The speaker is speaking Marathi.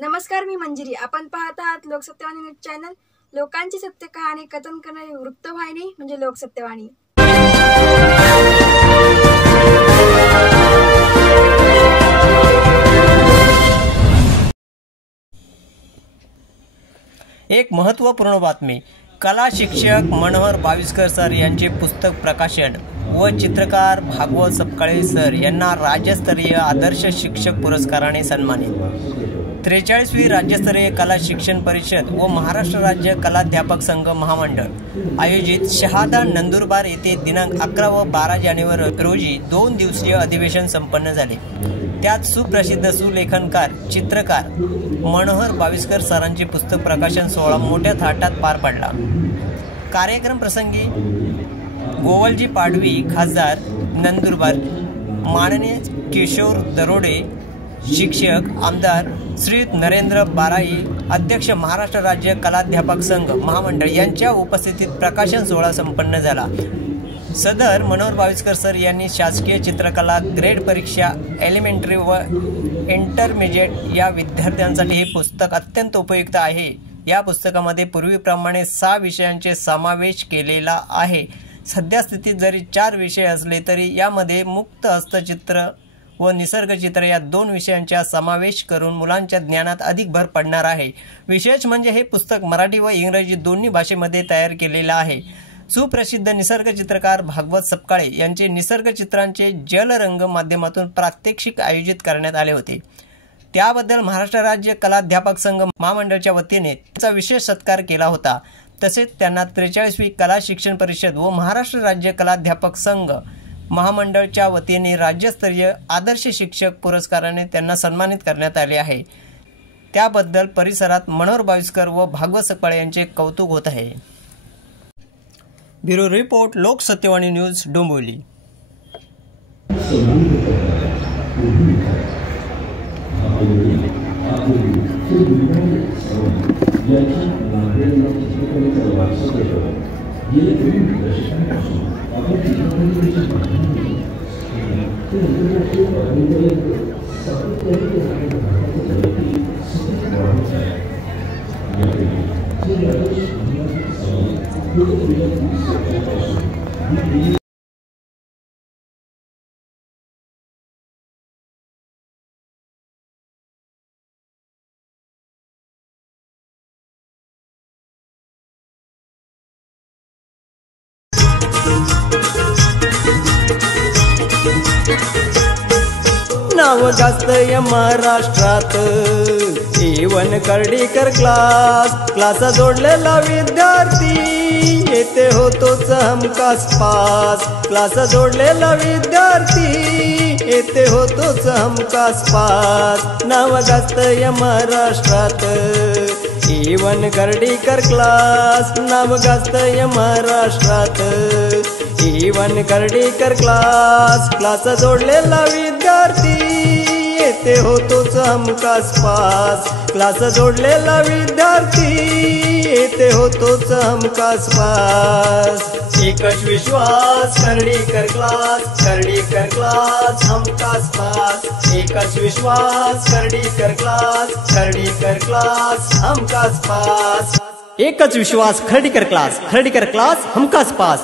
नमस्कार, मी मंजिरी. आपण पाहत आहात लोकसत्यवाणी न्यूज चॅनल. लोकांची सत्य कहाणी कथन करणारी वृत्तवाहिनी म्हणजे लोकसत्यवाणी. एक महत्त्वपूर्ण बातमी. कला शिक्षक मनोहर बाविस्कर सर यांचे पुस्तक प्रकाशन व चित्रकार भागवत सपकाळे सर यांना राज्यस्तरीय आदर्श शिक्षक पुरस्काराने सन्मानित. 43वी राज्यस्तरीय कला शिक्षण परिषद व महाराष्ट्र राज्य कलाध्यापक संघ महामंडळ आयोजित शहादा नंदुरबार येथे दिनांक 11 व 12 जानेवारी रोजी 2 दिवसीय अधिवेशन संपन्न झाले. त्यात सुप्रसिद्ध सुलेखनकार चित्रकार मनोहर बाविस्कर सरांचे पुस्तक प्रकाशन सोहळा मोठ्या थाटात पार पडला. कार्यक्रम प्रसंगी गोवलजी पाडवी खासदार नंदुरबार, माननीय किशोर दरोडे शिक्षक, आमदार श्रीयुत नरेंद्र बाराई अध्यक्ष महाराष्ट्र राज्य कलाध्यापक संघ महामंडळ यांच्या उपस्थितीत प्रकाशन सोहळा संपन्न झाला. सदर मनोहर बाविस्कर सर यांनी शासकीय चित्रकला ग्रेड परीक्षा एलिमेंटरी व इंटरमिजिएट या विद्यार्थ्यांसाठी हे पुस्तक अत्यंत उपयुक्त आहे. या पुस्तकामध्ये पूर्वीप्रमाणे 6 विषयांचे समावेश केलेला आहे. सध्या स्थितीत जरी 4 विषय असले तरी यामध्ये मुक्त हस्तचित्र व निसर्गचित्र या 2 विषयांचा समावेश करून मुलांच्या ज्ञानात अधिक भर पडणार आहे. विशेष म्हणजे हे पुस्तक मराठी व इंग्रजी दोन्ही भाषेमध्ये तयार केलेले आहे. सुप्रसिद्ध निसर्गचित्रकार भागवत सपकाळे यांचे निसर्गचित्रांचे जलरंग माध्यमातून प्रात्यक्षिक आयोजित करण्यात आले होते. त्याबद्दल महाराष्ट्र राज्य कलाध्यापक संघ महामंडळाच्या वतीने त्यांचा विशेष सत्कार केला होता. तसेच त्यांना 43वी कला शिक्षण परिषद व महाराष्ट्र राज्य कलाध्यापक संघ महामंडळाच्या वतीने राज्यस्तरीय आदर्श शिक्षक पुरस्काराने त्यांना सन्मानित करण्यात आले आहे. त्याबद्दल परिसरात मनोहर बाविस्कर व भागवत सपकाळे यांचे कौतुक होत आहे. Bureau report, Lokasatyavani news, Dombivli. नाव गाजतंय महाराष्ट्रात A1 कर्डीकर क्लास जोडलेला विद्यार्थी येथे होतोच हमखास पास. क्लास जोडलेला विद्यार्थी येथे होतोच हमखास पास. नाव गाजतंय महाराष्ट्रात A1 कर्डीकर क्लास. नाव गाजतंय महाराष्ट्रात A1 कर्डीकर क्लास जोडलेला विद्यार्थी येथे होतोच हमखास पास. क्लास जोडलेला विद्यार्थी येथे होतोच हमखास पास. एकच विश्वास कर्डीकर क्लास हमखास पास. एकच विश्वास कर्डीकर क्लास हमखास पास. एकच विश्वास कर्डीकर क्लास हमखास पास.